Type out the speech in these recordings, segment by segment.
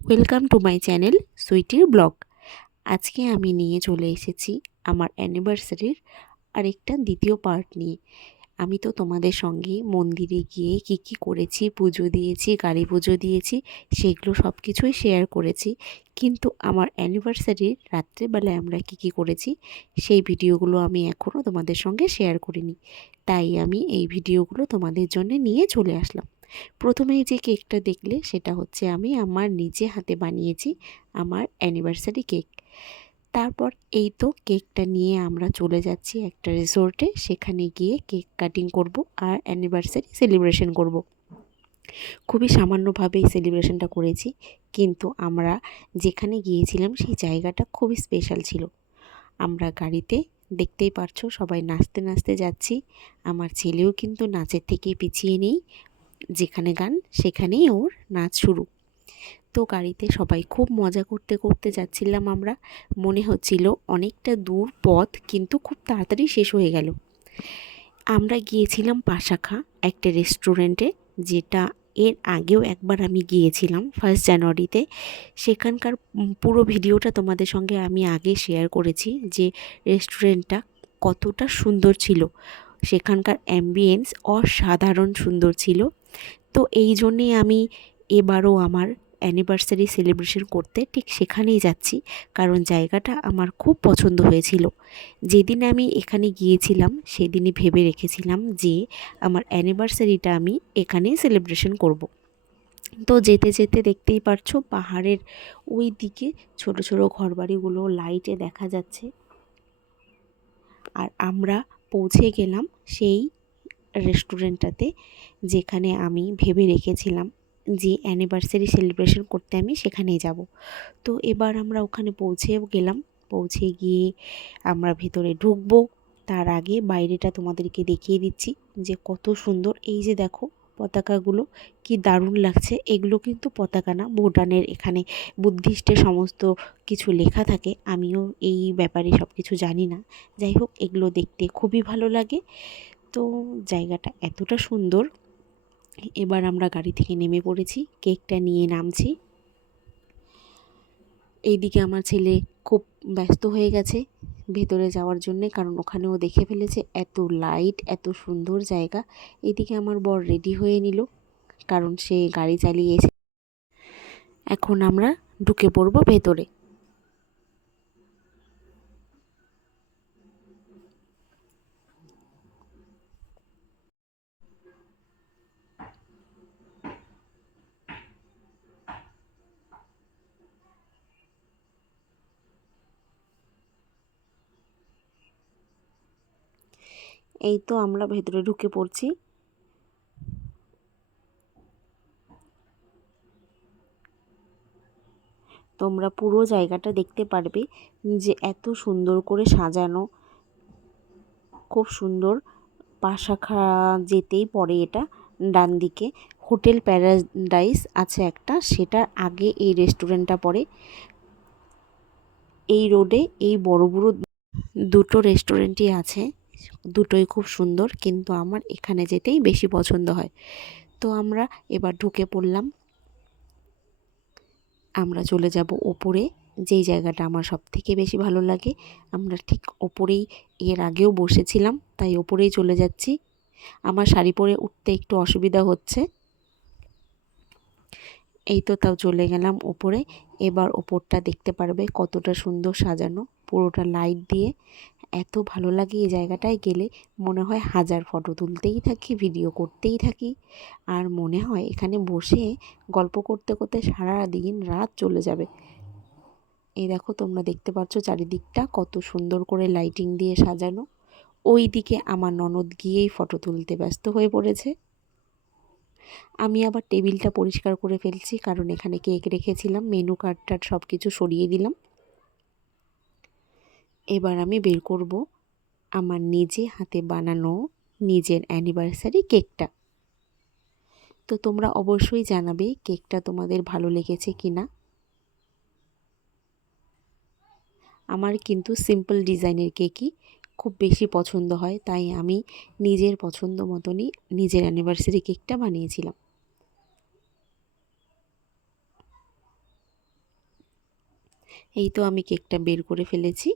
Welcome to my channel সুইটির blog. আজকে আমি নিয়ে চলে এসেছি আমার অ্যানিভার্সারির আরেকটা দ্বিতীয় পার্ট নিয়ে। আমি তো তোমাদের সঙ্গে মন্দিরে গিয়ে কি করেছি, পুজো দিয়েছি, কালী পুজো দিয়েছি, সেগুলো সব কিছুই শেয়ার করেছি। কিন্তু আমার অ্যানিভার্সারির রাত্রেবেলায় আমরা কি করেছি সেই ভিডিওগুলো আমি এখনও তোমাদের সঙ্গে শেয়ার করিনি। তাই আমি এই ভিডিওগুলো তোমাদের জন্য নিয়ে চলে আসলাম। প্রথমেই যে কেকটা দেখলে সেটা হচ্ছে আমি আমার নিজে হাতে বানিয়েছি আমার অ্যানিভার্সারি কেক। তারপর এই তো কেকটা নিয়ে আমরা চলে যাচ্ছি একটা রিসোর্টে, সেখানে গিয়ে কেক কাটিং করব আর অ্যানিভার্সারি সেলিব্রেশন করব। খুবই সামান্যভাবেই সেলিব্রেশনটা করেছি, কিন্তু আমরা যেখানে গিয়েছিলাম সেই জায়গাটা খুবই স্পেশাল ছিল। আমরা গাড়িতে দেখতেই পারছো সবাই নাচতে নাচতে যাচ্ছি। আমার ছেলেও কিন্তু নাচের থেকে পিছিয়ে নেই, যেখানে গান সেখানেই ওর নাচ শুরু। তো গাড়িতে সবাই খুব মজা করতে করতে যাচ্ছিলাম আমরা। মনে হচ্ছিল অনেকটা দূর পথ, কিন্তু খুব তাড়াতাড়ি শেষ হয়ে গেল। আমরা গিয়েছিলাম পাশাখা একটা রেস্টুরেন্টে, যেটা এর আগেও একবার আমি গিয়েছিলাম 1 জানুয়ারিতে। সেখানকার পুরো ভিডিওটা তোমাদের সঙ্গে আমি আগে শেয়ার করেছি যে রেস্টুরেন্টটা কতটা সুন্দর ছিল। সেখানকার অ্যাম্বিয়েন্স অসাধারণ সুন্দর ছিল। তো এই জন্যেই আমি এবারও আমার অ্যানিভার্সারি সেলিব্রেশন করতে ঠিক সেখানেই যাচ্ছি, কারণ জায়গাটা আমার খুব পছন্দ হয়েছিল। যেদিন আমি এখানে গিয়েছিলাম সেদিনই ভেবে রেখেছিলাম যে আমার অ্যানিভার্সারিটা আমি এখানেই সেলিব্রেশন করব। তো যেতে যেতে দেখতেই পারছো পাহাড়ের ওই দিকে ছোট ছোট ঘরবাড়িগুলো লাইটে দেখা যাচ্ছে। আর আমরা পৌঁছে গেলাম সেই রেস্টুরেন্টটাতে, যেখানে আমি ভেবে রেখেছিলাম যে অ্যানিভার্সারি সেলিব্রেশন করতে আমি সেখানেই যাব। তো এবার আমরা ওখানে পৌঁছেও গেলাম। পৌঁছে গিয়ে আমরা ভেতরে ঢুকবো, তার আগে বাইরেটা তোমাদেরকে দেখিয়ে দিচ্ছি যে কত সুন্দর। এই যে দেখো পতাকাগুলো, কি দারুণ লাগছে। এগুলো কিন্তু পতাকা না, ভুটানের এখানে বুদ্ধিস্টের সমস্ত কিছু লেখা থাকে। আমিও এই ব্যাপারে সব কিছু জানি না, যাই হোক এগুলো দেখতে খুবই ভালো লাগে। তো জায়গাটা এতটা সুন্দর। এবার আমরা গাড়ি থেকে নেমে পড়েছি, কেকটা নিয়ে নামছি। এইদিকে আমার ছেলে খুব ব্যস্ত হয়ে গেছে ভেতরে যাওয়ার জন্যে, কারণ ওখানেও দেখে ফেলেছে এত লাইট, এত সুন্দর জায়গা। এদিকে আমার বর রেডি হয়ে নিল, কারণ সে গাড়ি চালিয়েছে। এখন আমরা ঢুকে পড়ব ভেতরে। এই তো আমরা ভেতরে ঢুকে পড়ছি। তোমরা পুরো জায়গাটা দেখতে পারবে যে এত সুন্দর করে সাজানো, খুব সুন্দর। পাশাখা যেতেই পড়ে এটা, ডান দিকে হোটেল প্যারাডাইস আছে একটা, সেটার আগে এই রেস্টুরেন্টটা পড়ে। এই রোডে এই বড় বড় দুটো রেস্টুরেন্টই আছে, দুটোই খুব সুন্দর, কিন্তু আমার এখানে যেতেই বেশি পছন্দ হয়। তো আমরা এবার ঢুকে পড়লাম। আমরা চলে যাব ওপরে, যেই জায়গাটা আমার সব থেকে বেশি ভালো লাগে। আমরা ঠিক ওপরেই এর আগেও বসেছিলাম, তাই ওপরেই চলে যাচ্ছি। আমার শাড়ি পরে উঠতে একটু অসুবিধা হচ্ছে। এই তো তাও চলে গেলাম ওপরে। এবার ওপরটা দেখতে পারবে কতটা সুন্দর সাজানো, পুরোটা লাইট দিয়ে। এত ভালো লাগে এই জায়গাটায় গেলে, মনে হয় হাজার ফটো তুলতেই থাকি, ভিডিও করতেই থাকি। আর মনে হয় এখানে বসে গল্প করতে করতে সারা দিন রাত চলে যাবে। এই দেখো তোমরা দেখতে পাচ্ছ চারিদিকটা কত সুন্দর করে লাইটিং দিয়ে সাজানো। ওই দিকে আমার ননদ গিয়েই ফটো তুলতে ব্যস্ত হয়ে পড়েছে। আমি আবার টেবিলটা পরিষ্কার করে ফেলছি, কারণ এখানে কেক রেখেছিলাম, মেনু কার্ডটার সব কিছু সরিয়ে দিলাম। এবার আমি বের করব আমার নিজে হাতে বানানো নিজের অ্যানিভার্সারি কেকটা। তো তোমরা অবশ্যই জানাবে কেকটা তোমাদের ভালো লেগেছে কিনা। আমার কিন্তু সিম্পল ডিজাইনের কেকই খুব বেশি পছন্দ হয়, তাই আমি নিজের পছন্দ মতনই নিজের অ্যানিভার্সারি কেকটা বানিয়েছিলাম। এই তো আমি কেকটা বের করে ফেলেছি।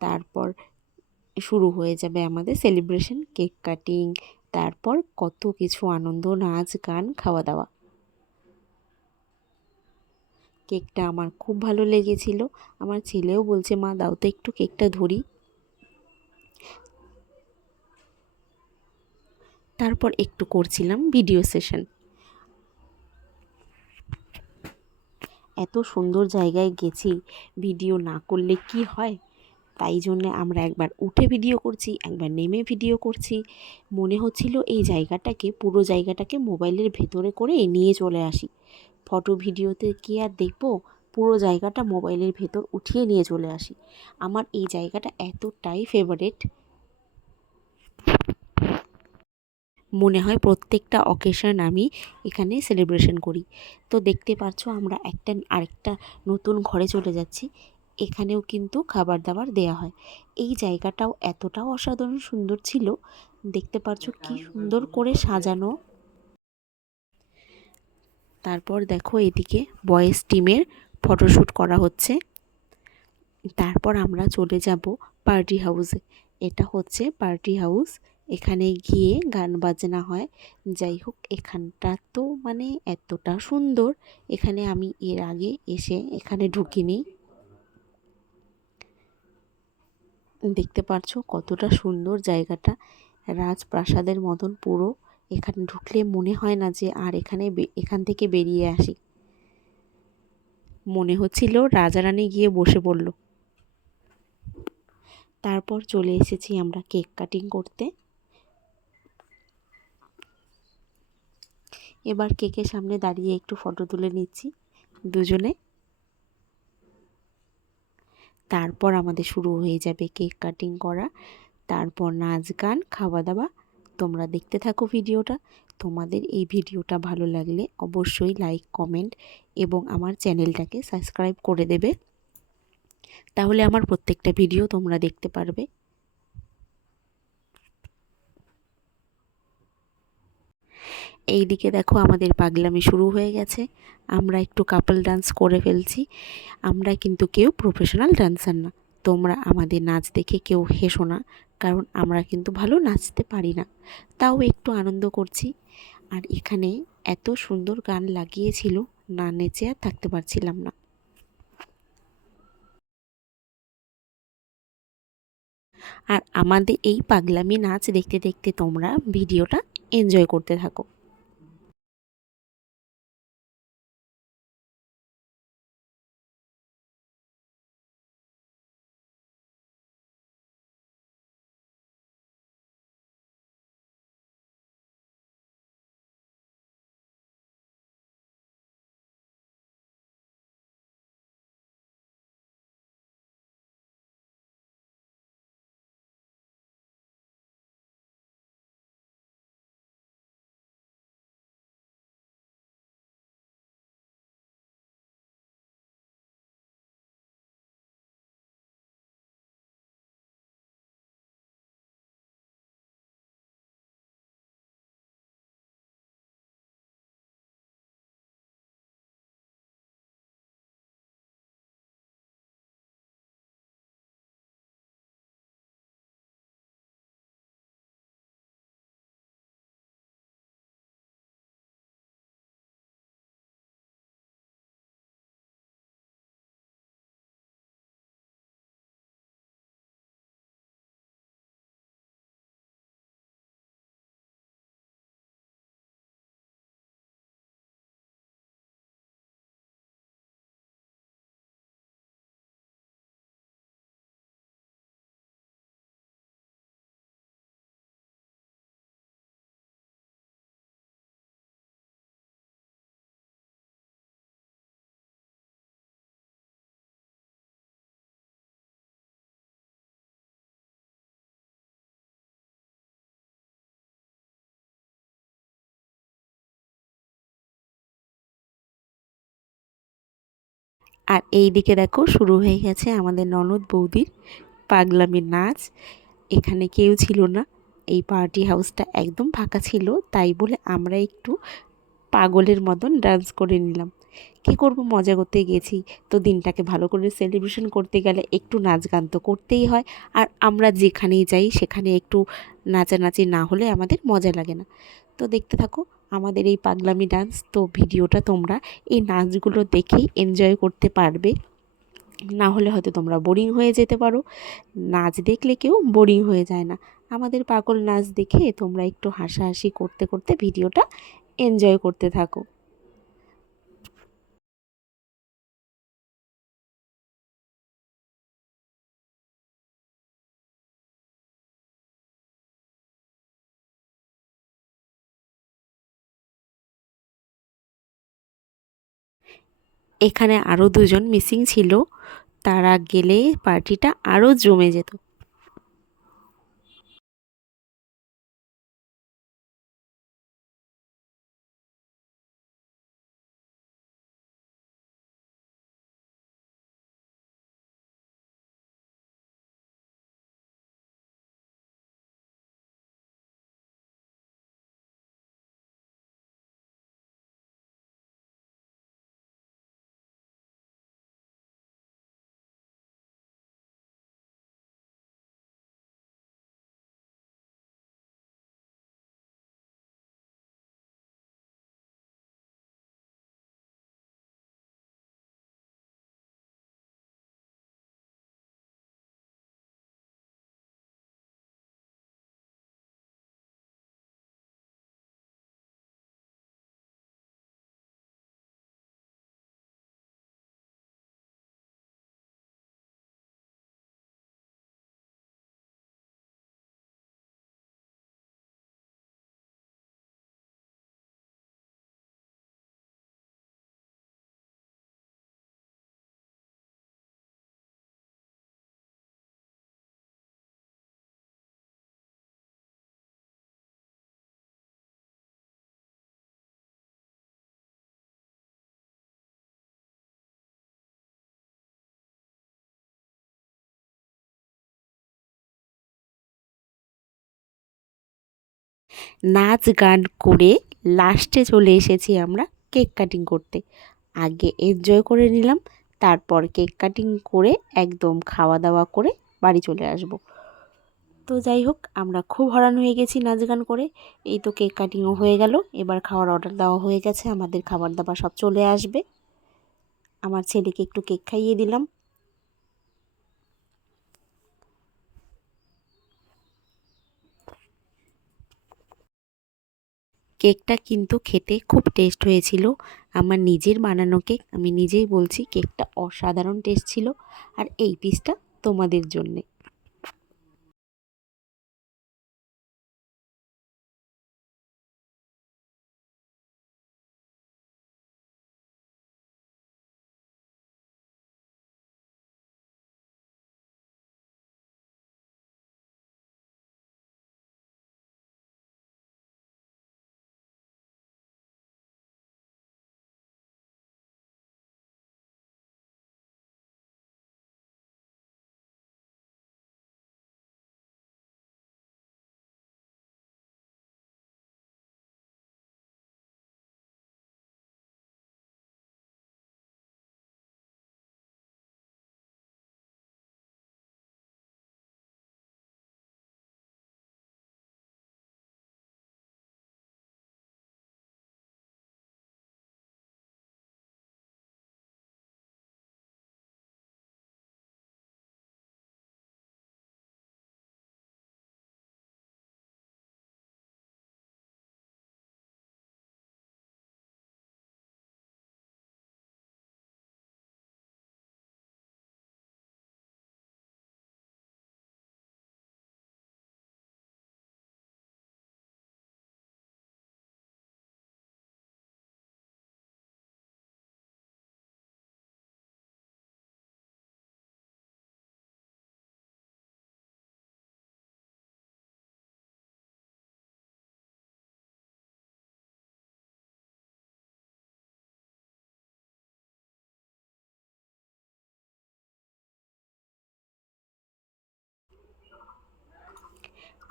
তারপর শুরু হয়ে যাবে আমাদের সেলিব্রেশন, কেক কাটিং, তারপর কত কিছু আনন্দ, নাচ গান, খাওয়া দাওয়া। কেকটা আমার খুব ভালো লেগেছিল। আমার ছেলেও বলছে, মা দাও তো একটু কেকটা ধরি। তারপর একটু করছিলাম ভিডিও সেশন। এত সুন্দর জায়গায় গেছি, ভিডিও না করলে কি হয়, তাই জন্যে আমরা একবার উঠে ভিডিও করছি, একবার নেমে ভিডিও করছি। মনে হচ্ছিল এই জায়গাটাকে, পুরো জায়গাটাকে মোবাইলের ভেতরে করে নিয়ে চলে আসি। ফটো ভিডিওতে কি আর দেখবো, পুরো জায়গাটা মোবাইলের ভেতর উঠিয়ে নিয়ে চলে আসি। আমার এই জায়গাটা এতটাই ফেভারিট, মনে হয় প্রত্যেকটা অকেশন আমি এখানে সেলিব্রেশন করি। তো দেখতে পাচ্ছো আমরা আরেকটা নতুন ঘরে চলে যাচ্ছি। এখানেও কিন্তু খাবার দাবার দেয়া হয়। এই জায়গাটাও এতটাও অসাধারণ সুন্দর ছিল, দেখতে পাচ্ছো কি সুন্দর করে সাজানো। তারপর দেখো এদিকে বয়েজ টিমের ফটোশ্যুট করা হচ্ছে। তারপর আমরা চলে যাব পার্টি হাউসে। এটা হচ্ছে পার্টি হাউস, এখানে গিয়ে গান বাজনা হয়। যাই হোক, এখানটা তো মানে এতটা সুন্দর, এখানে আমি এর আগে এসে এখানে ঢুকিনি। দেখতে পাচ্ছো কতটা সুন্দর জায়গাটা, রাজপ্রাসাদের মতন পুরো। এখানে ঢুকলে মনে হয় না যে আর এখান থেকে বেরিয়ে আসি, মনে হচ্ছিল রাজা রানী গিয়ে বসে পড়ল। তারপর চলে এসেছি আমরা কেক কাটিং করতে। এবার কেকের সামনে দাঁড়িয়ে একটু ফটো তুলে নিচ্ছি দুজনে। তারপর আমাদের শুরু হয়ে যাবে কেক কাটিং করা, তারপর নাচ গান, খাওয়া দাওয়া। তোমরা দেখতে থাকো ভিডিওটা। তোমাদের এই ভিডিওটা ভালো লাগলে অবশ্যই লাইক, কমেন্ট এবং আমার চ্যানেলটাকে সাবস্ক্রাইব করে দেবে, তাহলে আমার প্রত্যেকটা ভিডিও তোমরা দেখতে পারবে। এই দিকে দেখো আমাদের পাগলামি শুরু হয়ে গেছে, আমরা একটু কাপল ডান্স করে ফেলছি। আমরা কিন্তু কেউ প্রফেশনাল ডান্সার না, তোমরা আমাদের নাচ দেখে কেউ হেসো না, কারণ আমরা কিন্তু ভালো নাচতে পারি না, তাও একটু আনন্দ করছি। আর এখানে এত সুন্দর গান লাগিয়েছিল, না নেচে আর থাকতে পারছিলাম না। আর আমাদের এই পাগলামি নাচ দেখতে দেখতে তোমরা ভিডিওটা এনজয় করতে থাকো। আর এই দিকে দেখো শুরু হয়ে গেছে আমাদের ননদ বৌদির পাগলামির নাচ। এখানে কেউ ছিল না, এই পার্টি হাউসটা একদম ফাঁকা ছিল, তাই বলে আমরা একটু পাগলের মতন ডান্স করে নিলাম। কী করব, মজা করতে গেছি, তো দিনটাকে ভালো করে সেলিব্রেশন করতে গেলে একটু নাচ গান তো করতেই হয়। আর আমরা যেখানেই যাই সেখানে একটু নাচানাচি না হলে আমাদের মজা লাগে না। তো দেখতে থাকো আমাদের এই পাগলামি ডান্স। তো ভিডিওটা তোমরা এই নাচগুলো দেখেই এনজয় করতে পারবে, না হলে হয়তো তোমরা বোরিং হয়ে যেতে পারো। নাচ দেখলে কেউ বোরিং হয়ে যায় না। আমাদের পাগল নাচ দেখে তোমরা একটু হাসাহাসি করতে করতে ভিডিওটা এনজয় করতে থাকো। এখানে আরও দুজন মিসিং ছিল, তারা গেলে পার্টিটা আরও জমে যেত। নাচ গান করে লাস্টে চলে এসেছি আমরা কেক কাটিং করতে। আগে এনজয় করে নিলাম, তারপর কেক কাটিং করে একদম খাওয়া দাওয়া করে বাড়ি চলে আসব। তো যাই হোক, আমরা খুব হরান হয়ে গেছি নাচ গান করে। এই তো কেক কাটিংও হয়ে গেল, এবার খাওয়ার অর্ডার দেওয়া হয়ে গেছে, আমাদের খাবার দাবার সব চলে আসবে। আমার ছেলেকে একটু কেক খাইয়ে দিলাম। কেকটা কিন্তু খেতে খুব টেস্ট হয়েছিল। আমার নিজের বানানো কেক, আমি নিজেই বলছি কেকটা অসাধারণ টেস্ট ছিল। আর এই পিসটা তোমাদের জন্যে।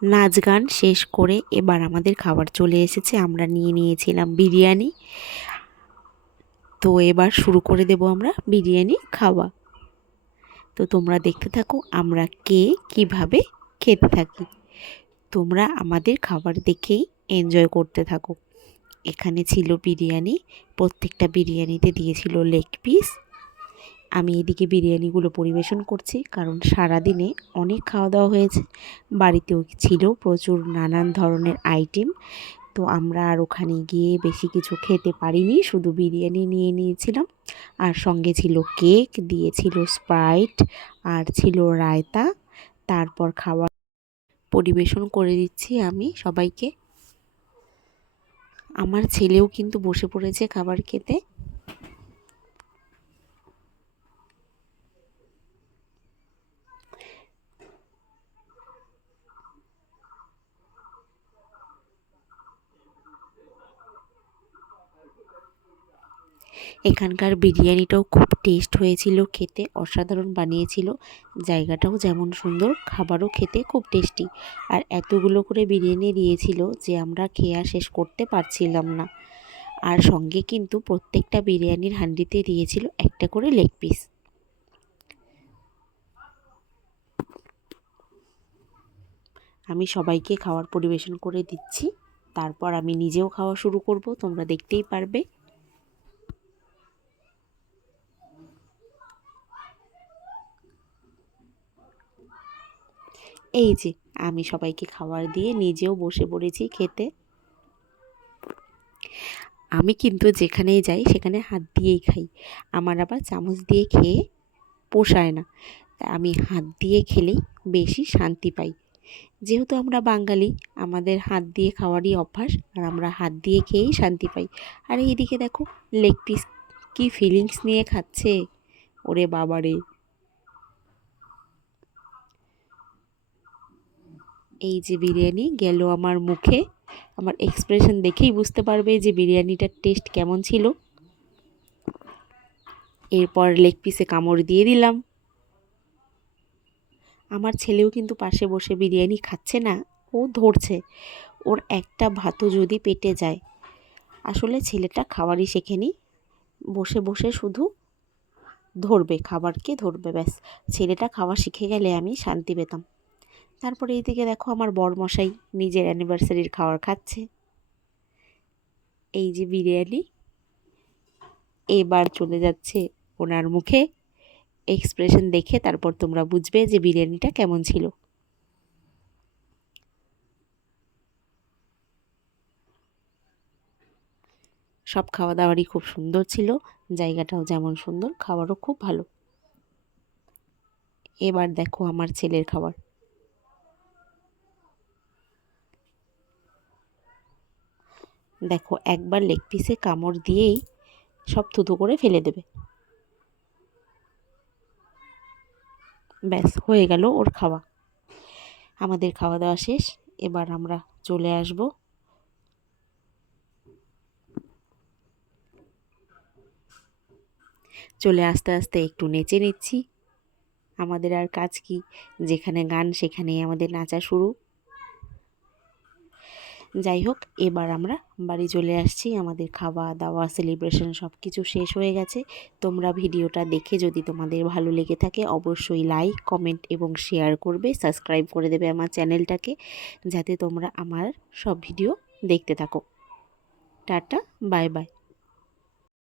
নাচ গান শেষ করে এবার আমাদের খাবার চলে এসেছে। আমরা নিয়ে নিয়েছিলাম বিরিয়ানি। তো এবার শুরু করে দেব আমরা বিরিয়ানি খাওয়া। তো তোমরা দেখতে থাকো আমরা কিভাবে খেতে থাকি। তোমরা আমাদের খাবার দেখেই এনজয় করতে থাকো। এখানে ছিল বিরিয়ানি, প্রত্যেকটা বিরিয়ানিতে দিয়েছিল লেগ পিস। আমি এদিকে বিরিয়ানিগুলো পরিবেশন করছি, কারণ সারাদিনে অনেক খাওয়া দাওয়া হয়েছে, বাড়িতেও ছিল প্রচুর নানান ধরনের আইটেম। তো আমরা আর ওখানে গিয়ে বেশি কিছু খেতে পারিনি, শুধু বিরিয়ানি নিয়ে নিয়েছিলাম। আর সঙ্গে ছিল কেক, দিয়েছিল স্প্রাইট, আর ছিল রায়তা। তারপর খাবার পরিবেশন করে দিচ্ছি আমি সবাইকে। আমার ছেলেও কিন্তু বসে পড়েছে খাবার খেতে। এখানকার বিরিয়ানিটাও খুব টেস্ট হয়েছিল, খেতে অসাধারণ বানিয়েছিল। জায়গাটাও যেমন সুন্দর, খাবারও খেতে খুব টেস্টি। আর এতগুলো করে বিরিয়ানি দিয়েছিল যে আমরা খেয়ে শেষ করতে পারছিলাম না। আর সঙ্গে কিন্তু প্রত্যেকটা বিরিয়ানির হান্ডিতে দিয়েছিল একটা করে লেগ পিস। আমি সবাইকে খাবার পরিবেশন করে দিচ্ছি, তারপর আমি নিজেও খাওয়া শুরু করব, তোমরা দেখতেই পারবে। এই যে আমি সবাইকে খাবার দিয়ে নিজেও বসে পড়েছি খেতে। আমি কিন্তু যেখানেই যাই সেখানে হাত দিয়েই খাই, আমার আবার চামচ দিয়ে খেয়ে পোষায় না। তাই আমি হাত দিয়ে খেলেই বেশি শান্তি পাই। যেহেতু আমরা বাঙালি, আমাদের হাত দিয়ে খাওয়ারই অভ্যাস, আর আমরা হাত দিয়ে খেয়েই শান্তি পাই। আর এইদিকে দেখো লেগ পিস কি ফিলিংস নিয়ে খাচ্ছে, ওরে বাবারে। এই যে বিরিয়ানি গেল আমার মুখে, আমার এক্সপ্রেশন দেখেই বুঝতে পারবে যে বিরিয়ানিটার টেস্ট কেমন ছিল। এরপর লেগ পিসে কামড় দিয়ে দিলাম। আমার ছেলেও কিন্তু পাশে বসে বিরিয়ানি খাচ্ছে না, ও ধরছে। ওর একটা ভাতও যদি পেটে যায়, আসলে ছেলেটা খাবারই শেখেনি, বসে বসে শুধু ধরবে, খাবারকে ধরবে, ব্যাস। ছেলেটা খাওয়া শিখে গেলে আমি শান্তি পেতাম। তারপরে এইদিকে দেখো আমার বরমশাই নিজের অ্যানিভার্সারির খাবার খাচ্ছে। এই যে বিরিয়ানি এবার চলে যাচ্ছে ওনার মুখে। এক্সপ্রেশন দেখে তারপর তোমরা বুঝবে যে বিরিয়ানিটা কেমন ছিল। সব খাওয়া দাওয়ারই খুব সুন্দর ছিল, জায়গাটাও যেমন সুন্দর, খাবারও খুব ভালো। এবার দেখো আমার ছেলের খাবার। দেখো একবার লেগ পিসে কামড় দিয়েই সব থুতু করে ফেলে দেবে, ব্যাস হয়ে গেল ওর খাওয়া। আমাদের খাওয়া দাওয়া শেষ, এবার আমরা চলে আসব। চলে আসতে আসতে একটু নেচে নিচ্ছি, আমাদের আর কাজ কি, যেখানে গান সেখানেই আমাদের নাচা শুরু। যাই হোক, এবার আমরা বাড়ি চলে আসছি, আমাদের খাওয়া দাওয়া সেলিব্রেশন সব কিছু শেষ হয়ে গেছে। তোমরা ভিডিওটা দেখে যদি তোমাদের ভালো লেগে থাকে অবশ্যই লাইক, কমেন্ট এবং শেয়ার করবে, সাবস্ক্রাইব করে দেবে আমার চ্যানেলটাকে, যাতে তোমরা আমার সব ভিডিও দেখতে থাকো। Tata, bye bye.